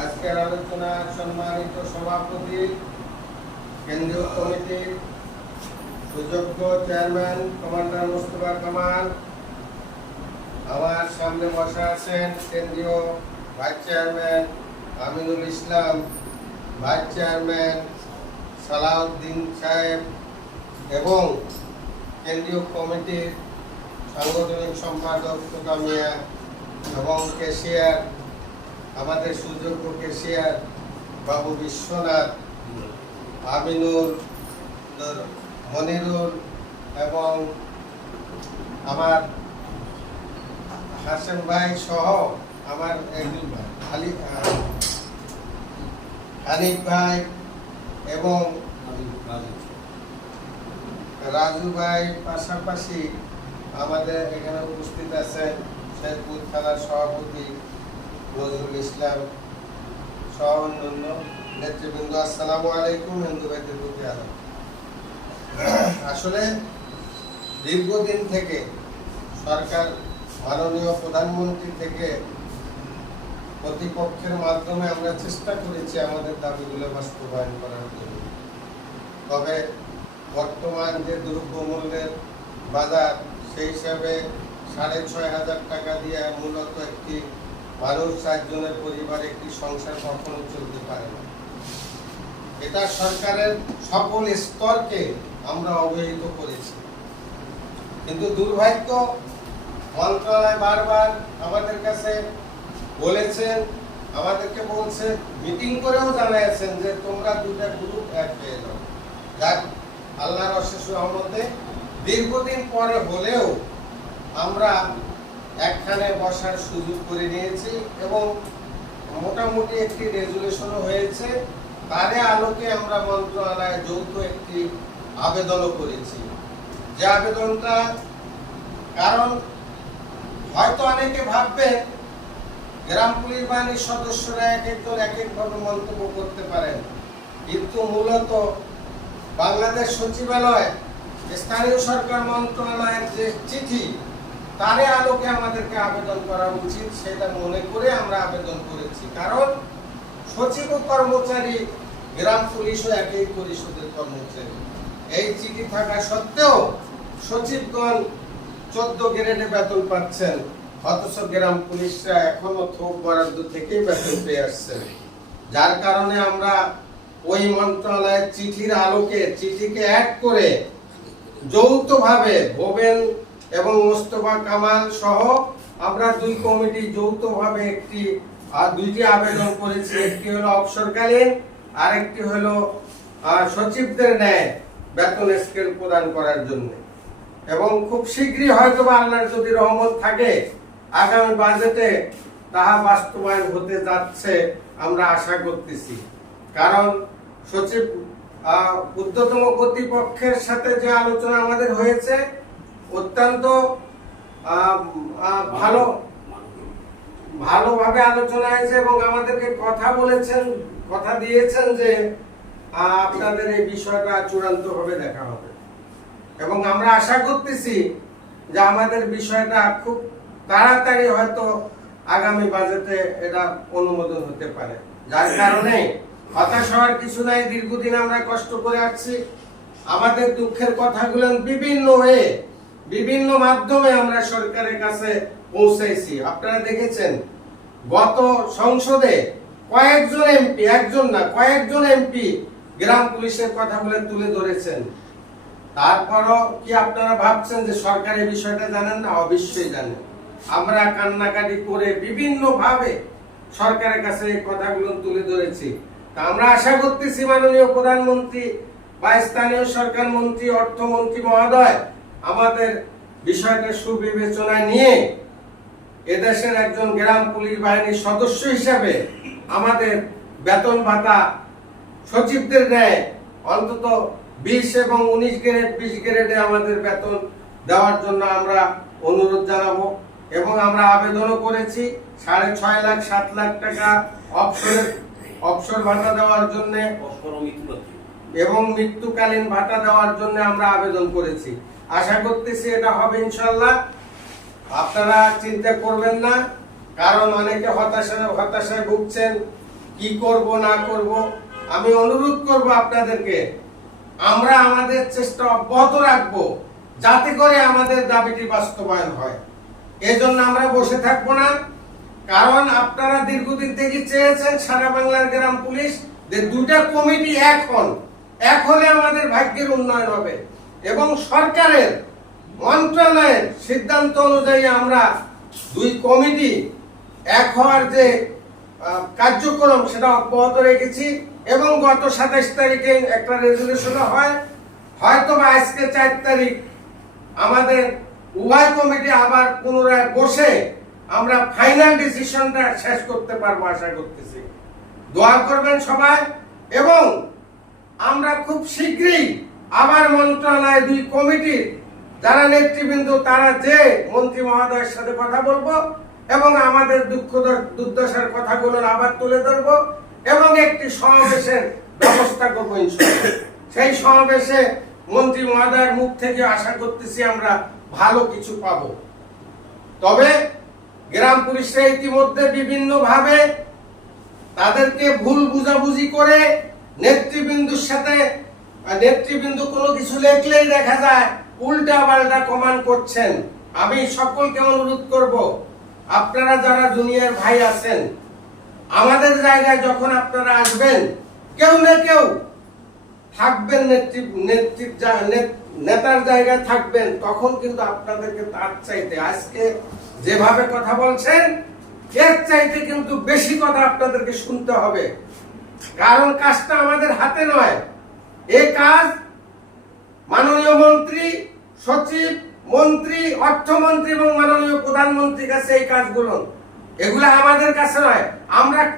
আজকের আলোচনা সম্মানিত সভাপতি, কেন্দ্রীয় কমিটির সুযোগ্য চেয়ারম্যান কমান্ডার মুস্তফা কামাল, আমার সামনে বসা আছেন কেন্দ্রীয় vice chairman Aminul Islam, vice chairman Salauddin সাহেব এবং কেন্দ্রীয় কমিটির সাংগঠনিক সম্পাদক তোতা মিয়া এবং কেশিয়ার আমাদের সুযোগ্য কেশিয়ার বাবু বিশ্বনাথ আমিনুল মনিরুল এবং আমার হাসেম ভাই সহ আমার আলী হানিফ ভাই এবং রাজু ভাই পাশাপাশি আমাদের এখানে উপস্থিত আছেন শেরপুর থানার সভাপতি নজরুল ইসলাম সহ অন্যান্য নেতৃবৃন্দ। আসসালামু আলাইকুম হিন্দু ভাইদের প্রতি আসলে দীর্ঘদিন থেকে সরকার মাননীয় প্রধানমন্ত্রী থেকে প্রতিপক্ষের মাধ্যমে আমরা চেষ্টা করেছি আমাদের দাবিগুলো বাস্তবায়ন করার জন্য। তবে বর্তমান যে দ্রব্যমূল্যের বাজার সেই হিসাবে সাড়ে ছয় হাজার টাকা দিয়ে মূলত একটি মানুষ চারজনের পরিবার একটি সংসার কখনো চলতে পারে না। এটা সরকারের সকল স্তরকে আমরা অবহিত করেছি। কিন্তু দুর্ভাগ্য মন্ত্রণালয় বারবার আমাদের কাছে বলেছেন, আমাদেরকে বলছে মিটিং করেও জানাইছেন যে তোমরা দুটা গ্রুপ এক পেয়ে যাও যাক, আল্লাহর অশেষ রহমতে দীর্ঘদিন পরে হলেও আমরা একখানে বসার সুযোগ করে নিয়েছি এবং মোটামুটি একটি রেজুলেশনও হয়েছে। তারে আলোকে আমরা মন্ত্রণালয়ে যৌথ একটি আবেদনও করেছি। যে আবেদনটা কারণ হয়তো অনেকে ভাববে গ্রাম পুলিশ বাহিনীর সদস্যরা এক একজন এক একভাবে মন্তব্য করতে পারেন। কিন্তু মূলত বাংলাদেশ সচিবালয় স্থানীয় সরকার মন্ত্রণালয়ের যে চিঠি তারে আলোকে আমাদেরকে আবেদন করা উচিত, সেটা মনে করে আমরা আবেদন করেছি। কারণ সচিব ও কর্মচারী গ্রাম পুলিশও একই পরিষদের কর্মচারী। এই চিঠি থাকা সত্ত্বেও সচিবগণ চোদ্দ গ্রেডে বেতন পাচ্ছেন, অথচ গ্রাম পুলিশরা এখনও থোক বরাদ্দ থেকেই বেতন পেয়ে আসছেন যার কারণে আমরা ওই মন্ত্রণালয়ের চিঠির আলোকে, চিঠিকে অ্যাড করে যৌথভাবে ভোবেন এবং মোস্তফা কামাল সহ আমরা দুই কমিটি যৌথভাবে একটি আর দুইটি আবেদন করেছি। একটি হলো অবসরকালীন আর একটি হলো সচিবদের ন্যায় বেতন স্কেল প্রদান করার জন্য। এবং খুব শীঘ্রই হয়তো আল্লাহর যদি রহমত থাকে, আগামী বাজেটে তাহা বাস্তবায়ন হতে যাচ্ছে আমরা আশা করতেছি। কারণ সচিব ঊর্ধ্বতম কর্তৃপক্ষের সাথে যে আলোচনা আমাদের হয়েছে, অত্যন্ত ভালো, ভালোভাবে আলোচনা হয়েছে এবং আমাদেরকে কথা বলেছেন, কথা দিয়েছেন যে আপনাদের এই বিষয়টা চূড়ান্ত ভাবে দেখা হবে। এবং আমরা আশা করতেছি যে আমাদের বিষয়টা খুব তাড়াতাড়ি হয়তো আগামী বাজেটে এটা অনুমোদন হতে পারে। যার কারণে হতাশ হওয়ার কিছু নাই, দীর্ঘদিন আমরা কষ্ট করে আসছি। আমাদের দুঃখের কথাগুলো বিভিন্ন হয়ে, বিভিন্ন মাধ্যমে আমরা সরকারের কাছে পৌঁছাইছি। আপনারা দেখেছেন, গত সংসদে কয়েকজন এমপি, একজন না, কয়েকজন এমপি গ্রাম পুলিশের কথাগুলো তুলে ধরেছেন। তারপরও কি আপনারা ভাবছেন যে সরকার এই বিষয়টা জানেন না? অবশ্যই জানেন। আমরা কান্নাকাটি করে বিভিন্ন ভাবে সরকারের কাছে এই কথাগুলো তুলে ধরেছি। আমরা আশা করতেছি, মাননীয় প্রধানমন্ত্রী বা স্থানীয় সরকার মন্ত্রী অর্থমন্ত্রী মহোদয়, আমাদের বিষয়টা সুবিবেচনায় নিয়ে এদেশের একজন গ্রাম পুলিশ বাহিনীর সদস্য হিসাবে আমাদের বেতন ভাতা সচিবদের ন্যায় অন্তত বিশ এবং উনিশ গ্রেড, বিশ গ্রেডে আমাদের বেতন দেওয়ার জন্য আমরা অনুরোধ জানাব এবং আমরা আবেদনও করেছি, সাড়ে ছয় লাখ, সাত লাখ টাকা অবসরের অবসর ভাতা দেওয়ার জন্য এবং মৃত্যুকালীন ভাতা দেওয়ার জন্য আমরা আবেদন করেছি। আশা করতেছি এটা হবে ইনশাল্লাহ আপনারা চিন্তা করবেন না কারণ অনেকে হতাশায় হতাশায় ভুগছেন কি করব না করব। আমি অনুরোধ করব আপনাদেরকে আমরা আমাদের চেষ্টা অব্যাহত রাখব যাতে করে আমাদের দাবিটি বাস্তবায়ন হয়। এজন্য আমরা বসে থাকব না। কারণ আপনারা দীর্ঘদিন থেকে চেয়েছেন সারা বাংলার গ্রাম পুলিশ যে দুটা কমিটি এক হন। এক হলে আমাদের ভাগ্যের উন্নয়ন হবে এবং সরকারের মন্ত্রণালয়ের সিদ্ধান্ত অনুযায়ী আমরা দুই কমিটি এক হওয়ার যে কার্যক্রম সেটা অব্যাহত রেখেছি এবং গত সাতাইশ তারিখে একটা রেজলিউশন হয়। হয়তো বা আজকে চার তারিখ আমাদের উভয় কমিটি আবার পুনরায় বসে আমরা ফাইনাল ডিসিশনটা শেষ করতে পারব আশা করতেছি। দোয়া করবেন সবাই এবং আমরা খুব শীঘ্রই আবার মন্ত্রণালয় দুই কমিটির যারা নেতৃবৃন্দ, তারা যে মন্ত্রী মহোদয়ের সাথে কথা বলব এবং আমাদের দুঃখ দুর্দশার কথাগুলো আবার তুলে ধরবো এবং একটি সমাবেশের ব্যবস্থা করব সেই সমাবেশে মন্ত্রী মহোদয়ের মুখ থেকে আশা করতেছি আমরা ভালো কিছু পাবো। তবে গ্রাম পুলিশরা ইতিমধ্যে বিভিন্ন ভাবে তাদেরকে ভুল বুঝাবুঝি করে নেতৃবৃন্দুর সাথে নেতৃবৃন্দ কোনো কিছু লেখলেই দেখা যায় উল্টা পাল্টা কমান্ড করছেন। আমি সকলকে অনুরোধ করব, আপনারা যারা জুনিয়র ভাই আছেন, আমাদের জায়গায় যখন আপনারা আসবেন, কেউ না কেউ থাকবেন নেত্রী নেত্রী জায়গায় থাকবেন, তখন কিন্তু আপনাদেরকে তার চাইতে, আজকে যেভাবে কথা বলছেন, এর চাইতে কিন্তু বেশি কথা আপনাদেরকে শুনতে হবে। কারণ কাজটা আমাদের হাতে নয়। এই কাজ মাননীয় মন্ত্রী, সচিব, মন্ত্রী, অর্থমন্ত্রী এবং মাননীয় প্রধানমন্ত্রীর কাছে এই কাজগুলো। এগুলো আমাদের কাছে নয়। আমরা